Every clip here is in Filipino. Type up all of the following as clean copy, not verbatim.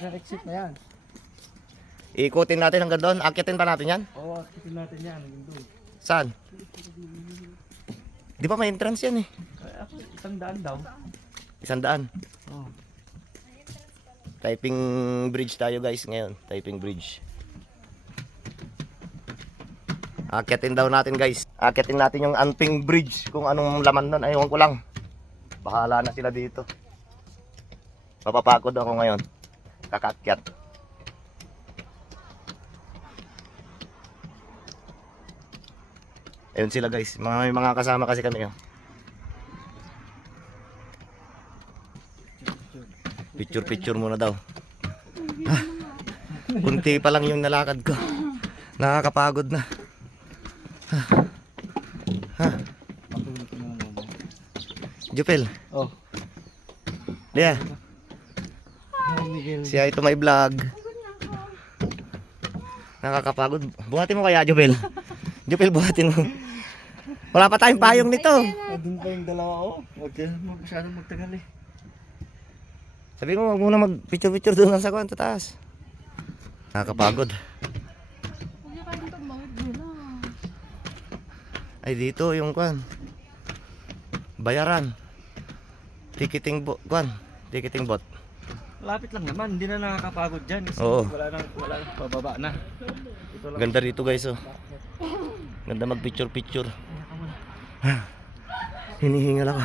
exit na yan. Ikutin natin hanggang doon. Akitin pa natin yan? Oo, akitin natin yan hanggang doon. Saan? Di ba may entrance yan eh? Ako, 100 daw. 100. Oo. Typing bridge tayo guys ngayon. Typing bridge. Akitin daw natin guys. Akitin natin yung Anping Bridge. Kung anong laman nun, ayaw ko lang. Bahala na sila dito. Mapapagod ako ngayon. Kakakyat. Ayun sila guys. May mga kasama kasi kami. Oh. Picture muna daw. Kunti pa lang yung nalakad ko. Nakakapagod na. Jupel. Oh. Lia. Siya ito may vlog. Nakakapagod. Buhatin mo kaya Jupel. Jupel buhatin mo. Wala pa tayong payong nito. Doon pa yung dalawa ko. Huwag ka masyadong magtagal eh. Sabi mo wag muna mag picture doon sa kwan sa taas. Nakakapagod. Ay dito yung kwan. Bayaran. Ticketing bot. Lapit lang naman, hindi na nakakapagod dyan. Kasi Oo. wala nang pababa na. Ito lang. Ganda rito guys oh. Ganda mag picture. Hinihingal ako.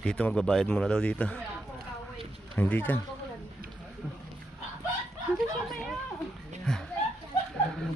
Dito magbabayad muna daw dito. Hindi dyan.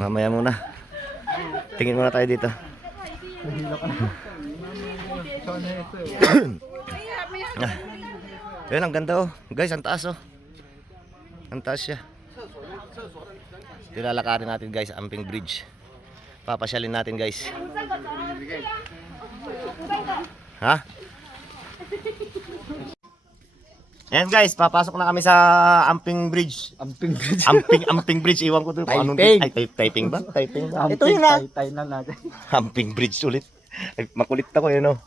Mamaya muna. Tingin muna tayo dito. Ayun, ang ganda oh. Guys, ang taas oh. Ang taas siya. Tilalakarin natin guys, Anping Bridge. Papasyalin natin guys. Ha? Ayan guys, papasok na kami sa Anping Bridge. Amping bridge. Anping Bridge, iwan ko doon. Typing. Ay, typing ba? Typing ba? Ito yun na. Tay na natin. Anping Bridge ulit. Ay, makulit ako yun oh.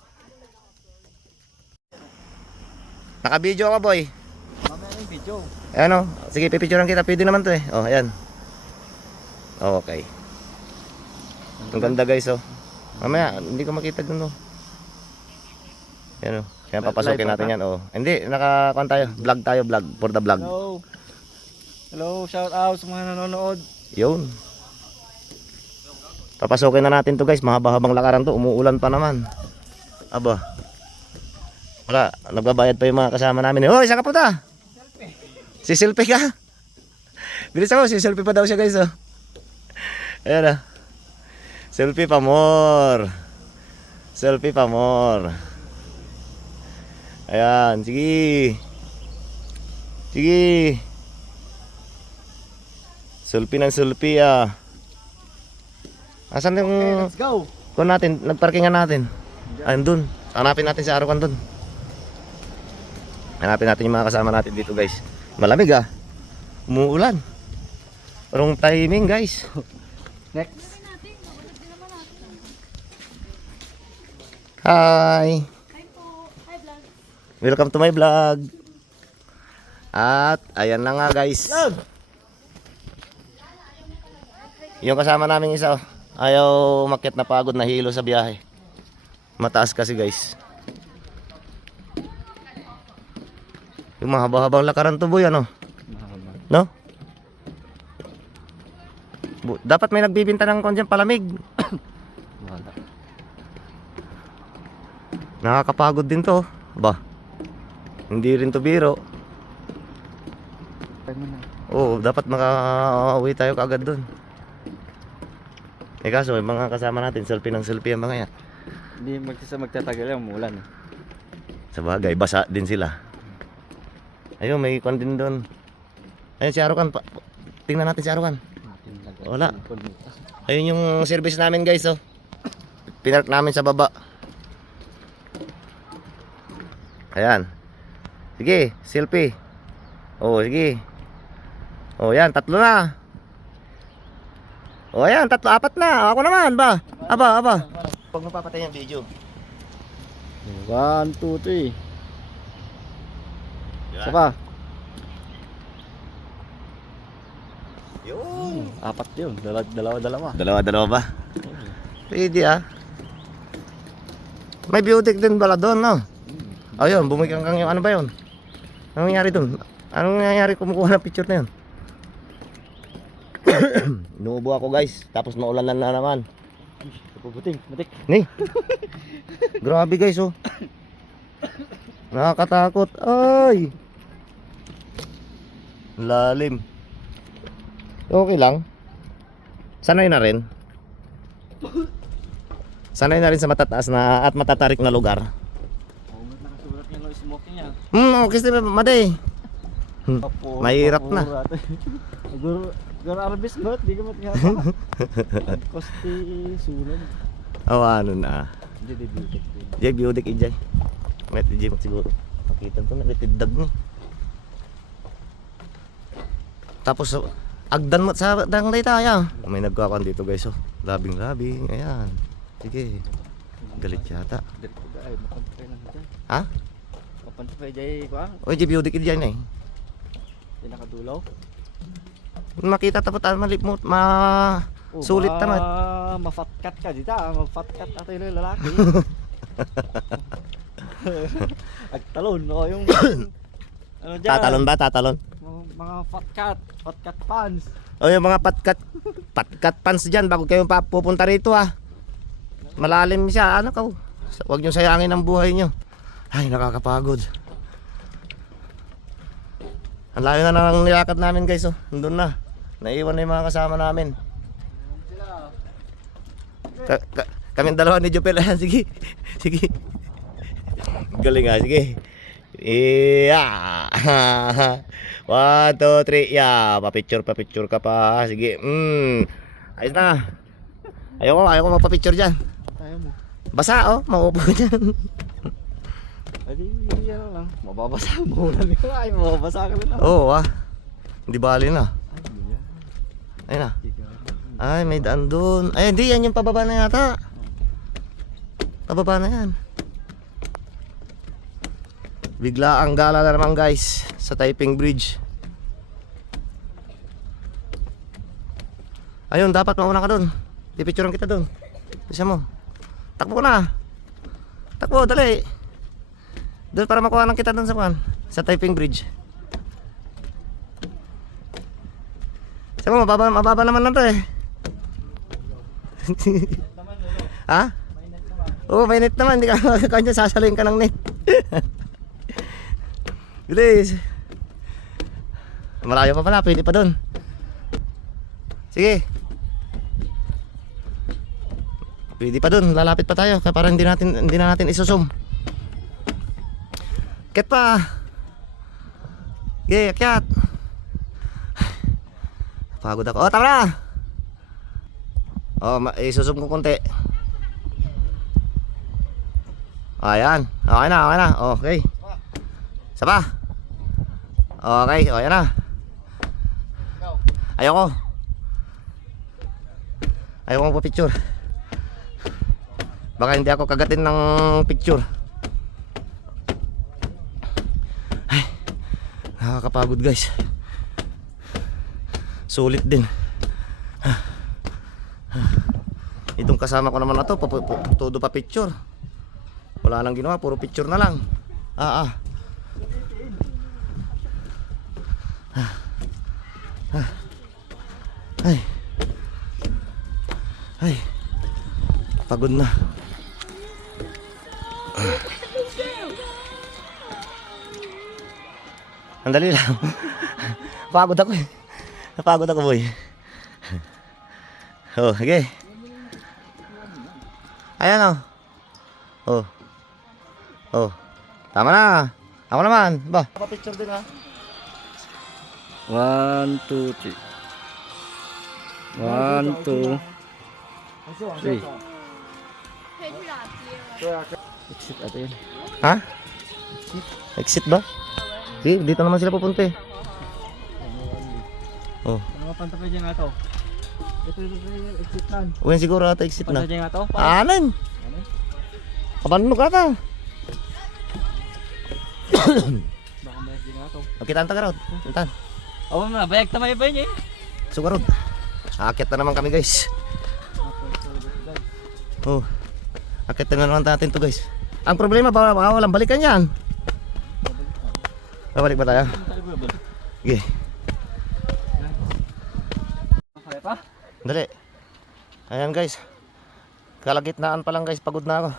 Naka-video ka boy. Mamaya na yung video. Ayan oh. Sige, pipicturean kita. Pwede naman to eh. Oh, ayan. Okay. Ang ganda guys oh. Mamaya, hindi ko makita dun oh. Ayan oh. Kaya papasukin natin yan oh. Hindi, naka-kuhan tayo. Vlog tayo, vlog. For the vlog. Hello. Hello, shout out sa mga nanonood. Yun. Papasukin na natin to guys. Mahaba-habang lakaran to. Umuulan pa naman. Aba. Wala. Nagbabayad pa yung mga kasama namin. Hoy, saan ka punta? Si selfie ka? Bilis ako. Si selfie pa daw siya guys oh. Ayan ah. Selfie pa more. Selfie pa more. Ayan. Sige. Sige. Selfie ng selfie ah. Asan yung Okay, let's go. kung natin, nagparkingan natin? Ayun dun. Hanapin natin si Arukan dun. Hanapin natin yung mga kasama natin dito guys. Malamig ah. Umuulan. Wrong timing guys. Next. Hi. Welcome to my vlog. At ayan na nga guys. Yung kasama namin isa oh. Ayaw umakyat na pagod na hilo sa biyahe. Mataas kasi guys. Yung mahaba-habang lakaran to boy ano? No? Dapat may nagbibinta ng kondyan palamig. Nakakapagod din to. Ba? Hindi rin to biro. Oo, dapat makauwi tayo kaagad dun. Eh kaso, yung mga kasama natin, selfie ng selfie ang mga yan. Hindi magtatagal yung umulan. Sa bagay, basa din sila. Ayun, may kwan din doon. Ayun si Arukan. Tingnan natin si Arukan. Wala. Ayun yung service namin guys oh. Pinark namin sa baba. Ayan. Sige, selfie. Oh, sige. Oh, yan, tatlo na. Oh, ayan, tatlo, apat na. Ako naman ba? Aba. Huwag mo papatay yung video. 1, 2, 3. Isa pa. Yun. Apat yun. Dalawa. Dalawa ba? Pwede ah. May biotic din pala doon, no? Ayun, bumikang kang yung ano ba yun? Anong nangyari doon? Anong nangyari kumukuha ng picture na yun? Inuubo ako guys, tapos naulan na naman. Puputing, matik. Ni. Grabe guys oh. Nakakatakot. Ay. Lalim. Okay lang. Sanay na rin. Sanay na rin sa matataas na at matatarik na lugar. Oh, ba't nakasulat niya yung smoking niya? Okay sila, maday. Mahirap na. Siguro arbis mo, di ka matihapa. Kosti sulan. Ano na. Hindi, beauty. Jay, biodik ijay. Met ijay mo siguro. Makita ko na itidag ni. Tapos agdan mo sa dang day tayo. May nagkakan dito guys oh. Labing. Ayan. Sige. Galit yata. Ay, mapantay lang dyan. Ha? Mapantay dyan ko ah. Oy, jay biodik ijay na eh. Di nakadulaw. Makita tapos malip mo sulit tamat. Mafatkat ka dito ah. Mafatkat ato yung lalaki. Agtalon no yung ano dyan? Tatalon ba? Tatalon? Mga fatkat pants. O yung mga patkat pants dyan bago kayo pupunta rito ah. Malalim siya. Ano ka? Huwag nyo sayangin ang buhay nyo. Ay, nakakapagod. Ang layo na ng nilakad namin guys oh. Nandun na. Naiwan na yung mga kasama namin. Kaming dalawa ni Jopel. Ayan, sige. Sige. Galing nga, sige. Yeah. 1, 2, 3. Yeah. Pa-picture ka pa. Sige. Ayos na. Ayoko magpa-picture dyan. Ayaw mo. Basa oh. Mauupo dyan. Adi, ano lang. Mababasa mo lang. Ay, mababasa ka lang. Oo ah. Hindi bali na. Ay, hindi yan. Ayun na. Hindi ka. Ay, may daan doon. Ay, hindi. Yan yung pababa na yata. Pababa na yan. Bigla ang gala na naman guys sa Taiping Bridge. Ayun, dapat mauna ka doon. Pipicturean kita doon. Bisa mo. Takbo na. Takbo, dali. Doon para makuha lang kita doon sa Taiping Bridge. Sabi mo, mababa naman na to eh. Ha? Oo, mainit naman. Hindi ka kanya sasaluhin ka ng net. Bilis. Malayo pa pala, pwede pa doon. Sige. Pwede pa doon, lalapit pa tayo. Kaya para hindi na natin isusum. Akyat pa. Okay, akyat. Pagod ako. Tama na. Isusum ko konti. Ayan. Okay na. Okay. Isa pa. Okay, ayan na. Ayoko magpa-picture. Baka hindi ako kagatin ng picture. Ay, nakakapagod guys. Sulit din. Itong kasama ko naman na to, todo pa picture. Wala nang ginawa, puro picture na lang. Ay. Pagod na. Andali lang. Pagod ako eh. Napagod ako boy. Okay. Ayan tama na. Ako naman. Ba? Pa-picture din ha. 1, 2, 3. 1, 2, 3. Exit ato yun. Ha? Exit ba? Dito naman sila pupunta eh. Ano nga pantapay dyan nga to? Ito yung exit nan. Uwin siguro ata exit na. Pantapay dyan nga to? Anan? Kapanog ata. Baka may ginato. Magkitaan ta karod. Kintan. Awan mo na, bayag tamay ba yun eh? Sugarod. Aakyat na naman kami guys. Oh. Aakyat na naman natin to guys. Ang problema baka walang balikan yan. Babalik ba tayo? Sige. Kaya pa? Dali. Ayan guys. Kalagitnaan pa lang guys, pagod na ako.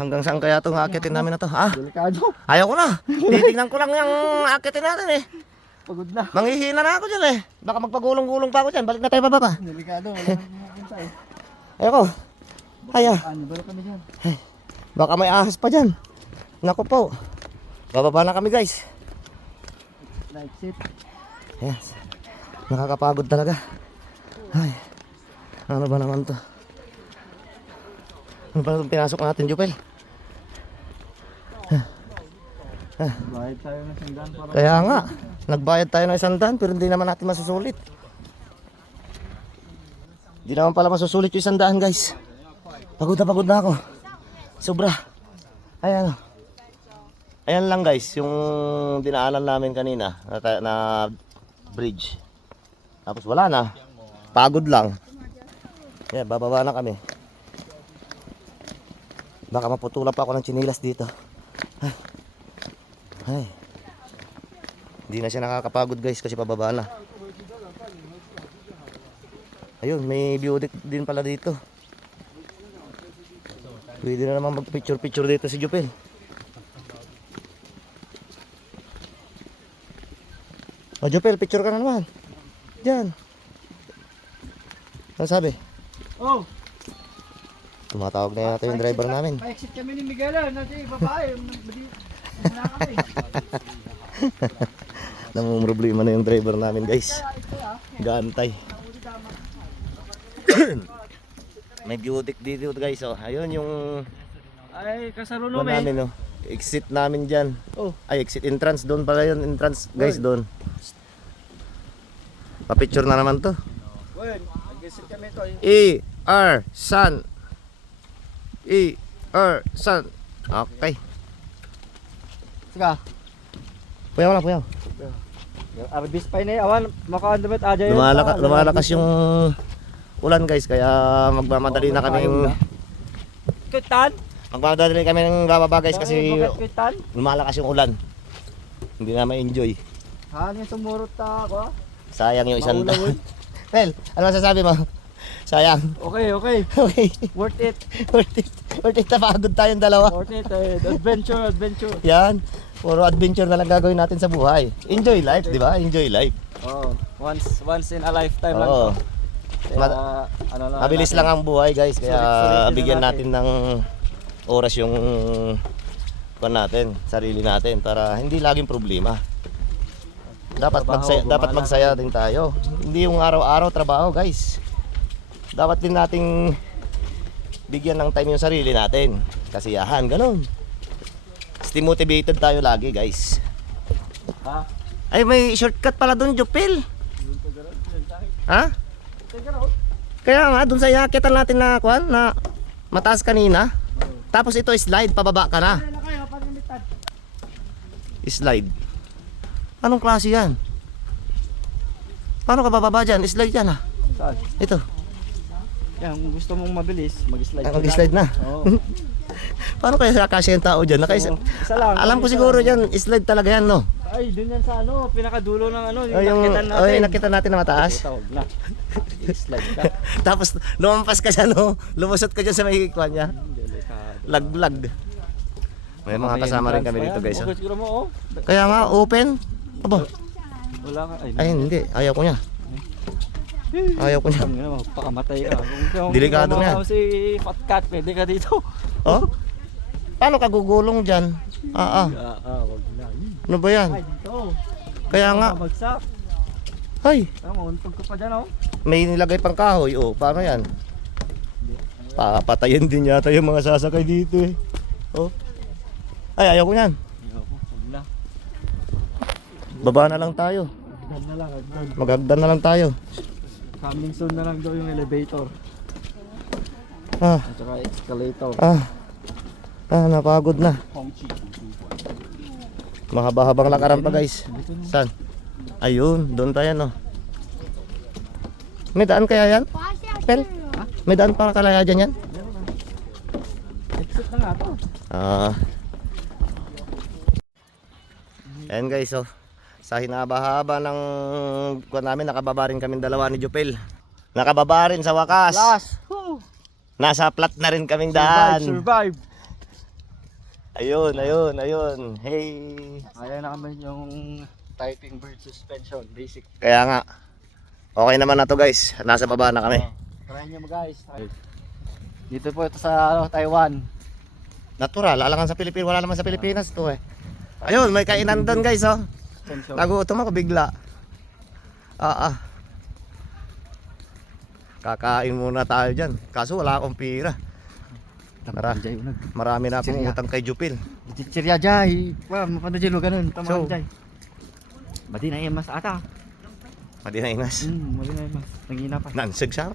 Hanggang saan kaya itong aakitin namin na to? Ah, Delikado. ayaw ko na. Titignan ko lang yung aakitin natin eh. Pagod na. Manghihina na ako dyan eh. Baka magpagulong-gulong pa ako dyan. Balik na tayo bababa. Delikado, wala nang pupunta eh. Ayoko. Ayaw. Ano, balik kami dyan. Baka may ahas pa dyan. Naku po. Bababa na kami guys. Like sit. Yes. Nakakapagod talaga. Ay. Ano ba naman to? Ano ba itong pinasok natin, Jupel? Bayad tayo ng singgan para... Kaya nga. Nagbayad tayo ng 100 pero hindi naman natin masusulit. Hindi naman pala masusulit yung 100 guys. Pagod na ako. Sobra. Ayan. Ayan lang guys, yung dinaanan namin kanina na bridge. Tapos wala na. Pagod lang. Yeah, bababa na kami. Baka maputulan pa ako ng tsinilas dito. Ay. Hindi na siya nakakapagod guys kasi pababa na. Ayun, may view deck din pala dito. Pwede na naman mag-picture dito si Jupel. O Jupel, picture ka na naman. Diyan. Ano sabi? Oh! Tumatawag na yata yung driver namin. Pa-exit kami ni Miguel, natin babae. Wala kami. Namumroblema na yung driver namin guys. Gaantay. May view deck dito guys. Oh. Ayun yung Ay, kasaruno ano namin, oh. Exit namin dyan. Oh. Ay, exit entrance doon pala yun. Entrance guys doon. Pa-picture na naman to. Well, nag-exit kami ito. E-R Sun. E-R Sun. Okay. Sige. Puyaw lang, puyaw. Arbis pa yun eh. Awan, makaandamit aja yun. Lumalakas yung ulan guys. Kaya magmamadali na kami. Kutan? Magmamadali kami ng bababa guys kasi Kutan? lumalakas yung ulan. Hindi na ma-enjoy. Hangin sumurot ta ako. Sayang yung isang Maulawon. Well, ano masasabi mo? Sayang. Okay. Okay. Worth it. Worth it na pagod tayong dalawa. Worth it. Adventure. Yan. Puro adventure na lang gagawin natin sa buhay. Enjoy life, di ba? Enjoy life. Oh, once in a lifetime lang Oo. to. Kaya, ano lang Mabilis natin. lang ang buhay guys. Kaya Sulit-sulitin bigyan na natin. natin ng oras yung natin, sarili natin para hindi laging problema. Dapat magsaya din tayo. Hindi yung araw-araw trabaho guys. Dapat din nating bigyan ng time yung sarili natin. Kasiyahan, ganun. Stay motivated tayo lagi guys. Ha? Ay may shortcut pala doon, Jupil. Ha? Kaya nga doon sa yakitan natin na kuan na mataas kanina. Tapos ito slide, pababa ka na. Slide. Anong klase yan? Paano ka bababa dyan? Slide yan ah. Saan? Ito. Yan, kung gusto mong mabilis, mag-slide. Mag-slide na. Oo. Paano kaya kakasya yung tao dyan? Isa lang. Alam ko siguro dyan, slide talaga yan no? Ay, dun yan sa ano, pinakadulo ng ano, Yung nakitan natin. yung nakita natin na mataas. Tawag na. I-slide ka. Tapos lumampas ka dyan no? Lumusot ka dyan sa may kwan niya. Delikado. Laglag. May mga kasama rin kami dito guys. Oh. Okay, siguro mo, oh. Kaya nga, open. Aba, Wala ka. ay hindi. Ayaw ko niya. Ayaw ko niya. Ang ina, magpakamatay ka. Kung Delikado kung nga. si Fat Cat, pwede ka dito. Oh? Paano ka gugulong dyan? Wag na. Ano ba yan? Ay, dito. Kaya nga. Bagsak. Ay, Mauntog ka pa dyan, oh. may nilagay pang kahoy. Oh, paano yan? Papatayin din yata yung mga sasakay dito eh. Oh. Ay, ayaw ko yan. Wag na. Baba na lang tayo. Hagdan na lang, hagdan. Maghagdan na lang tayo. Coming soon na lang daw yung elevator. Ah, At saka escalator. napagod na. Mahaba-habang lakaran pa guys. Saan? Ayun, doon tayo no. May daan kaya yan? Pel? May daan para kalaya dyan yan? Exit na nga to. Ayan guys, oh. Sa hinaba-haba ng kuwan namin, nakababa rin kami dalawa ni Jupel. Nakababa rin sa wakas. Last. Woo. Nasa flat na rin kaming daan. Survive. Ayun, ayun, ayun. Hey. Ayan na kami yung typing bird suspension, basic. Kaya nga. Okay naman na to guys. Nasa baba na kami. Try nyo guys. Dito po ito sa Taiwan. Natural, alangan sa Pilipinas. Wala naman sa Pilipinas to eh. Ayun, may kainan doon guys, oh. Suspension. Nagutom ako bigla. Kakain muna tayo dyan. Kaso wala akong pira. Marami na akong utang kay Jupil. Chichirya jay. Wah, mapanajilo ganun. Tama So, jay. Madi na mas ata. Madi na ingas. Madi na mas. Nangina pa. Nansig siya.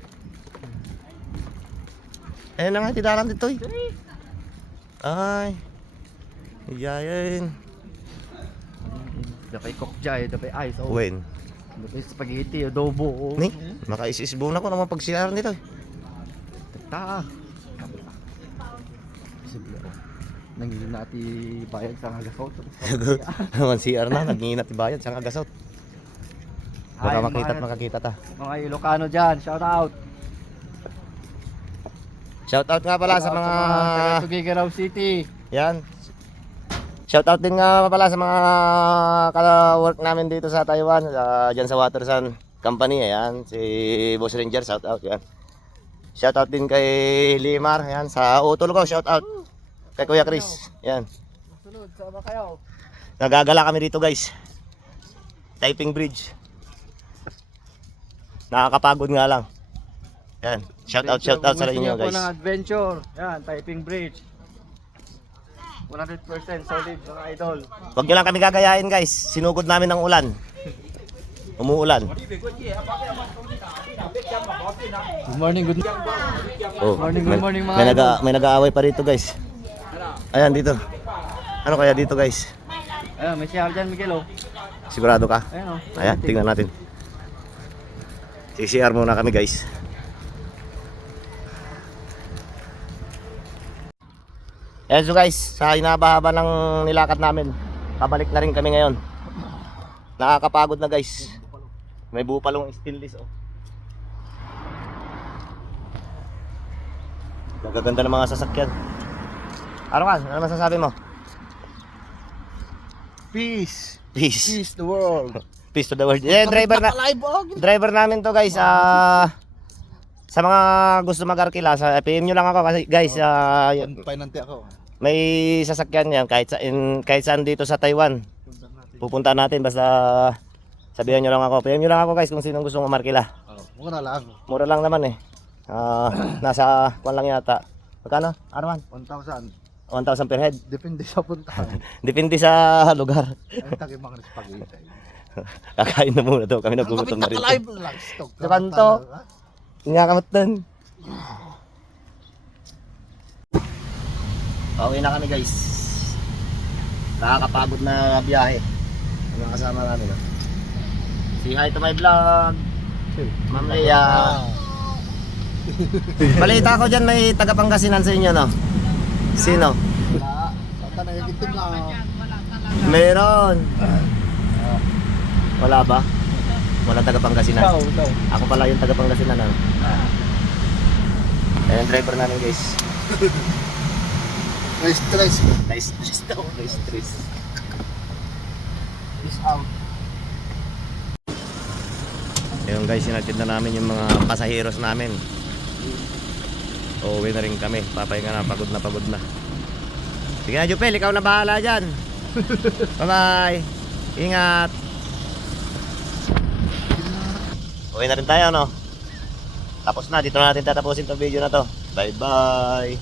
Ayun na nga, tidaran dito eh. Ay. Iyayin. Dapay cook jay, dapay ice. Oh. When? Dapay spaghetti, adobo. Oh. Ni, makaisisbon ako naman pagsiyaran dito eh. Ta. Posible oh. Nangina ti bayad sa ngagasot. Naman CR na, nag-iinat bayad sa kagasot. Baka Ay, makita at mga- makakita ta. Mga Ilocano dyan, shout out. Shoutout nga pala sa mga... Tugigaraw City. Yan. Shoutout din nga pala sa mga ka-work namin dito sa Taiwan. Dyan sa Watersun Company. Ayan. Si Boss Ranger, shoutout. Yan. Shoutout din kay Limar. Ayan. Sa Utol ko, shoutout. Kay Kuya Chris. Yan. Sunod, sama kayo. Nagagala kami dito guys. Typing bridge. Nakakapagod nga lang. Yan. Shoutout sa inyo guys. Gusto niyo po ng adventure. Yan, typing bridge. 100% solid mga idol. Huwag nyo lang kami gagayain guys. Sinugod namin ng ulan. Umuulan. Good morning, good Oh, morning, good morning mga may, idol. may nag-aaway pa rito guys. Ayan dito. Ano kaya dito guys? Ayun, may CR dyan, Miguel oh. Sigurado ka? Ayun oh. Ayan, tingnan natin. CCR muna kami guys. Ayan so guys, sa hinaba-haba ng nilakad namin, pabalik na rin kami ngayon. Nakakapagod na guys. May bupalong stainless oh. Nagaganda ng mga sasakyan. Ano ka? Ano masasabi mo? Peace. Peace. Peace the world. Peace to the world. Yeah, driver namin to guys. Sa mga gusto mag-arkila, sa PM nyo lang ako kasi guys, Painante ako. may sasakyan yan kahit saan dito sa Taiwan. Pupunta natin basta sabihan nyo lang ako. PM nyo lang ako guys kung sinong gusto markila. Mura lang. Mura lang naman eh. Nasa kwan lang yata. Magkano? Arman? 1,000. 1,000 per head. Depende sa puntahan. Depende sa lugar. Ang tagi mga spaghetti. Kakain na muna to. Kami nagugutom na rin. Live lang stock. Sa kanto. Ingakamot dun. Pauwi na kami guys. Nakakapagod na biyahe. Ang mga kasama namin. Oh. Say hi to my vlog. Ma'am Leia. Balita ko dyan may taga Pangasinan sa inyo no? Sino? Wala. Basta nagigitim lang. Meron. Wala ba? Wala taga Pangasinan. Daw. Ako pala yung taga Pangasinan. Ano? Ayan yung driver namin guys. Nice stress. Nice stress daw. Nice stress. Peace out. Ayun guys, sinatid na namin yung mga pasaheros namin. Uuwi na rin kami. Papahinga na, pagod na pagod na. Sige na Jupel, ikaw na bahala dyan. Bye bye. Ingat. Uwi na rin tayo no. Tapos na, dito na natin tatapusin itong video na to. Bye bye.